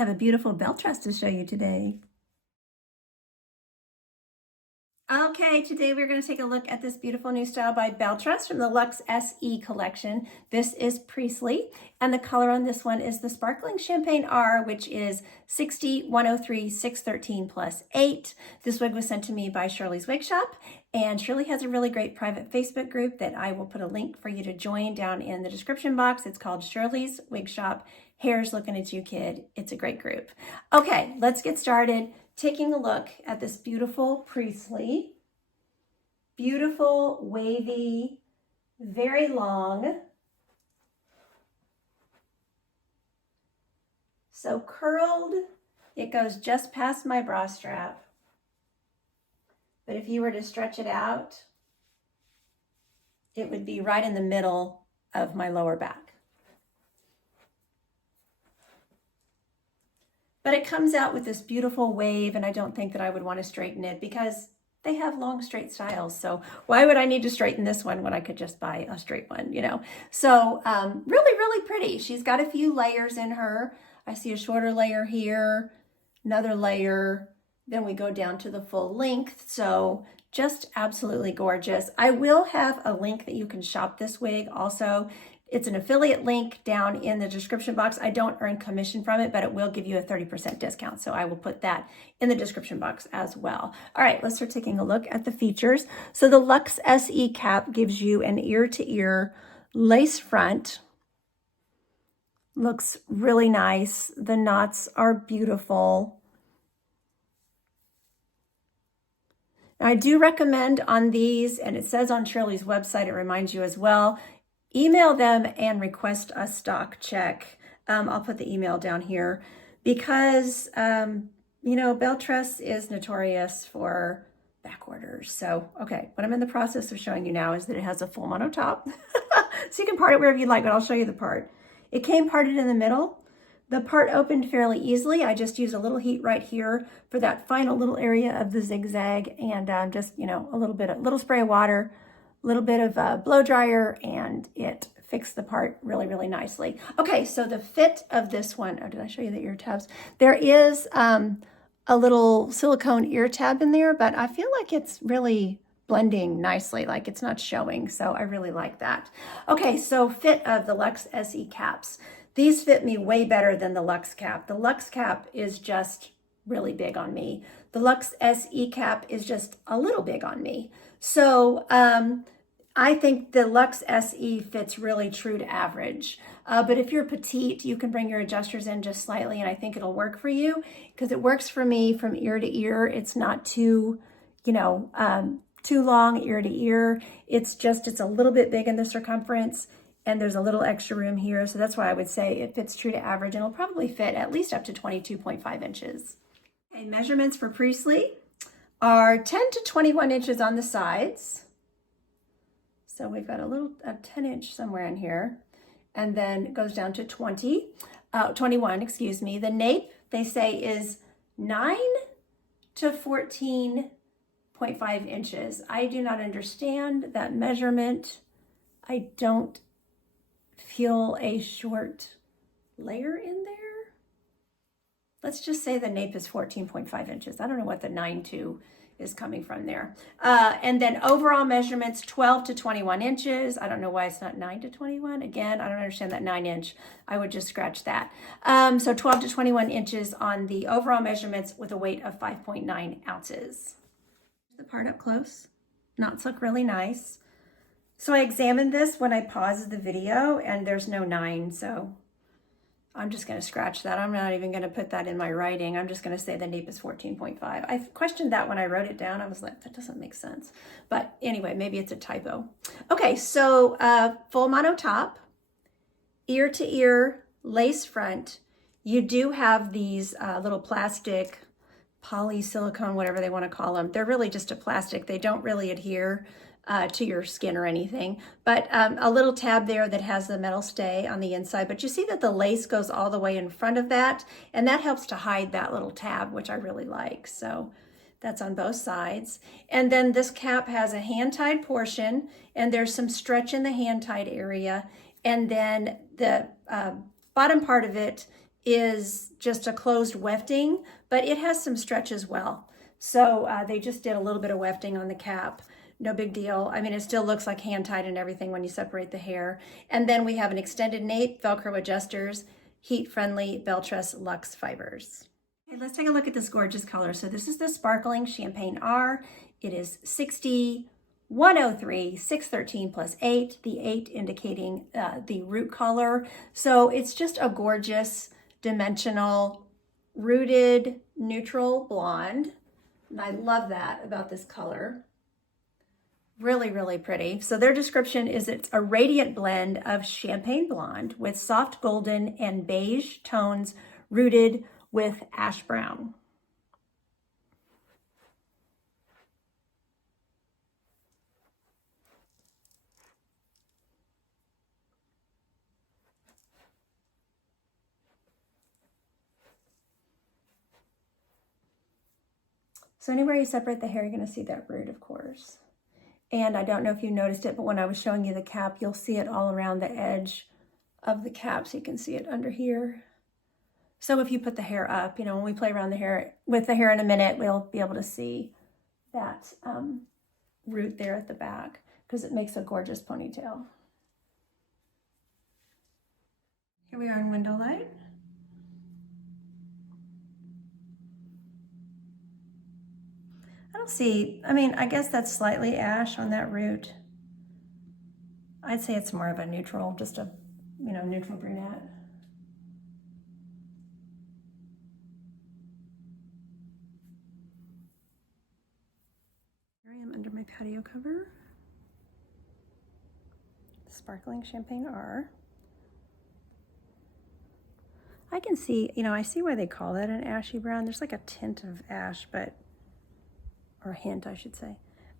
I have a beautiful Belle Tress to show you today. Okay, today we're going to take a look at this beautiful new style by Belle Tress from the Luxe SE collection. This is Priestley, and the color on this one is the Sparkling Champagne R, which is 60, 103, 613 plus 8. This wig was sent to me by Shirley's Wig Shop, and Shirley has a really great private Facebook group that I will put a link for you to join down in the description box. It's called Shirley's Wig Shop. Hair's looking at you, kid. It's a great group. Okay, let's get started. Taking a look at this beautiful Priestley. Beautiful, wavy, very long. So curled, it goes just past my bra strap. But if you were to stretch it out, it would be right in the middle of my lower back. But it comes out with this beautiful wave, and I don't think that I would want to straighten it because they have long straight styles. So why would I need to straighten this one when I could just buy a straight one, you know? So really, really pretty. She's got a few layers in her. I see a shorter layer here, another layer. Then we go down to the full length. So just absolutely gorgeous. I will have a link that you can shop this wig also. It's an affiliate link down in the description box. I don't earn commission from it, but it will give you a 30% discount. So I will put that in the description box as well. All right, let's start taking a look at the features. So the Luxe SE cap gives you an ear-to-ear lace front. Looks really nice. The knots are beautiful. Now, I do recommend on these, and it says on Shirley's website, it reminds you as well, email them and request a stock check. I'll put the email down here because, you know, Belle Tress is notorious for back orders. So, okay, what I'm in the process of showing you now is that it has a full mono top. So you can part it wherever you'd like, but I'll show you the part. It came parted in the middle. The part opened fairly easily. I just used a little heat right here for that final little area of the zigzag, and just, you know, a little spray of water, a little bit of a blow dryer, and it fixed the part really, really nicely. Okay, so the fit of this one, oh, did I show you the ear tabs? There is a little silicone ear tab in there, but I feel like it's really blending nicely, like it's not showing, so I really like that. Okay, so fit of the Luxe SE caps. These fit me way better than the Luxe cap. The Luxe cap is just really big on me. The Luxe SE cap is just a little big on me. So I think the Luxe SE fits really true to average. But if you're petite, you can bring your adjusters in just slightly, and I think it'll work for you because it works for me from ear to ear. It's not too, you know, too long ear to ear. It's a little bit big in the circumference, and there's a little extra room here. So that's why I would say it fits true to average, and it'll probably fit at least up to 22.5 inches. Okay, measurements for Priestley are 10 to 21 inches on the sides. So we've got a 10 inch somewhere in here, and then it goes down to 21, excuse me. The nape, they say, is 9 to 14.5 inches. I do not understand that measurement. I don't feel a short layer in there. Let's just say the nape is 14.5 inches. I don't know what the 9 to is coming from there. And then overall measurements, 12 to 21 inches. I don't know why it's not 9 to 21. Again, I don't understand that 9 inch. I would just scratch that. So 12 to 21 inches on the overall measurements with a weight of 5.9 ounces. The part up close. Knots look really nice. So I examined this when I paused the video, and there's no 9, so I'm just going to scratch that. I'm not even going to put that in my writing. I'm just going to say the nape is 14.5. I questioned that when I wrote it down. I was like, that doesn't make sense. But anyway, maybe it's a typo. Okay, so full mono top, ear to ear, lace front. You do have these little plastic polysilicone, whatever they want to call them. They're really just a plastic. They don't really adhere to your skin or anything, but a little tab there that has the metal stay on the inside. But you see that the lace goes all the way in front of that, and that helps to hide that little tab, which I really like. So that's on both sides. And then this cap has a hand-tied portion, and there's some stretch in the hand-tied area. And then the bottom part of it is just a closed wefting, but it has some stretch as well. So they just did a little bit of wefting on the cap. No big deal. I mean, it still looks like hand tied and everything when you separate the hair. And then we have an extended nape, Velcro adjusters, heat friendly Belle Tress Luxe fibers. Okay, let's take a look at this gorgeous color. So this is the Sparkling Champagne R. It is 60, 103, 613 plus 8, the 8 indicating the root color. So it's just a gorgeous dimensional rooted neutral blonde. And I love that about this color. Really, really pretty. So their description is it's a radiant blend of champagne blonde with soft golden and beige tones rooted with ash brown. So anywhere you separate the hair, you're going to see that root, of course. And I don't know if you noticed it, but when I was showing you the cap, you'll see it all around the edge of the cap. So you can see it under here. So if you put the hair up, you know, when we play around with the hair in a minute, we'll be able to see that root there at the back because it makes a gorgeous ponytail. Here we are in window light. I don't see, I mean, I guess that's slightly ash on that root. I'd say it's more of a neutral, just a, you know, neutral brunette. Here I am under my patio cover. Sparkling Champagne R. I can see, you know, I see why they call that an ashy brown. There's like a tint of ash, but or hint, I should say.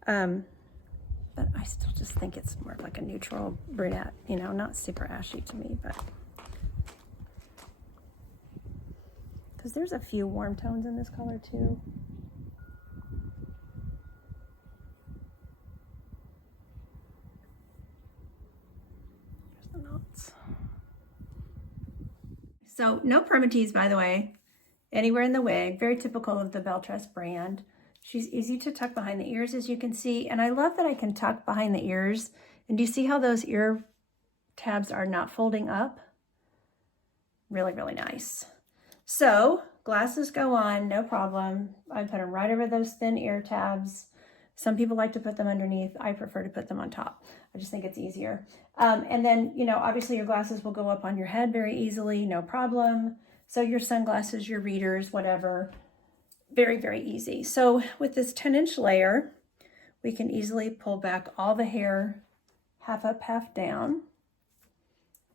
But I still just think it's more like a neutral brunette, you know, not super ashy to me, but because there's a few warm tones in this color too. There's the knots. So no permatease, by the way, anywhere in the wig, very typical of the Belle Tress brand. She's easy to tuck behind the ears, as you can see. And I love that I can tuck behind the ears. And do you see how those ear tabs are not folding up? Really, really nice. So glasses go on, no problem. I put them right over those thin ear tabs. Some people like to put them underneath. I prefer to put them on top. I just think it's easier. And then, you know, obviously your glasses will go up on your head very easily, no problem. So your sunglasses, your readers, whatever. Very, very easy. So with this 10-inch layer, we can easily pull back all the hair half up, half down.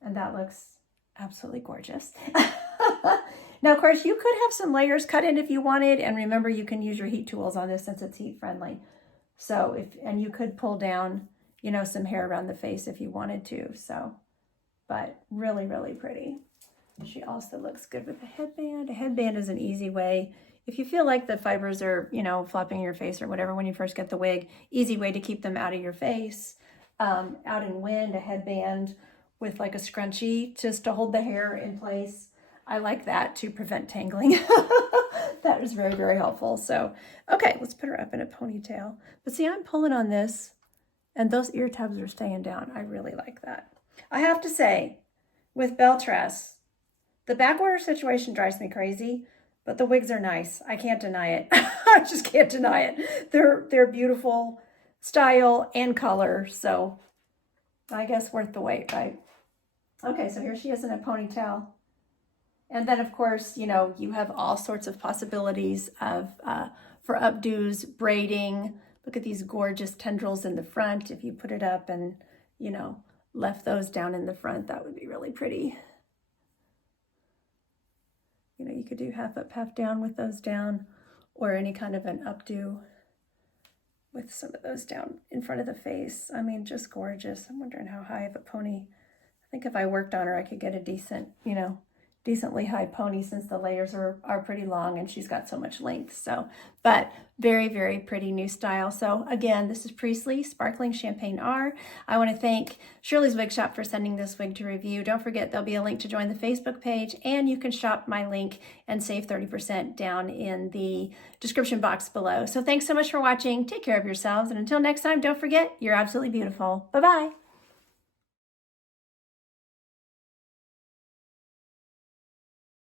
And that looks absolutely gorgeous. Now, of course, you could have some layers cut in if you wanted. And remember, you can use your heat tools on this since it's heat friendly. So and you could pull down, you know, some hair around the face if you wanted to. So, but really, really pretty. She also looks good with a headband. A headband is an easy way. If you feel like the fibers are, you know, flopping in your face or whatever when you first get the wig, easy way to keep them out of your face. Out in wind, a headband with like a scrunchie just to hold the hair in place. I like that to prevent tangling. That is very, very helpful. So, okay, let's put her up in a ponytail. But see, I'm pulling on this and those ear tabs are staying down. I really like that. I have to say, with Belle Tress, the backwater situation drives me crazy. But the wigs are nice. I can't deny it. I just can't deny it. They're beautiful style and color. So I guess worth the wait, right? Okay, so here she is in a ponytail. And then, of course, you know, you have all sorts of possibilities of for updos, braiding. Look at these gorgeous tendrils in the front. If you put it up and, you know, left those down in the front, that would be really pretty. You know, you could do half up, half down with those down, or any kind of an updo with some of those down in front of the face. I mean, just gorgeous. I'm wondering how high of a pony. I think if I worked on her, I could get a decent, you know, decently high pony since the layers are pretty long and she's got so much length. So, but very, very pretty new style. So again, this is Priestley Sparkling Champagne R. I want to thank Shirley's Wig Shop for sending this wig to review. Don't forget, there'll be a link to join the Facebook page, and you can shop my link and save 30% down in the description box below. So thanks so much for watching. Take care of yourselves. And until next time, don't forget, you're absolutely beautiful. Bye-bye.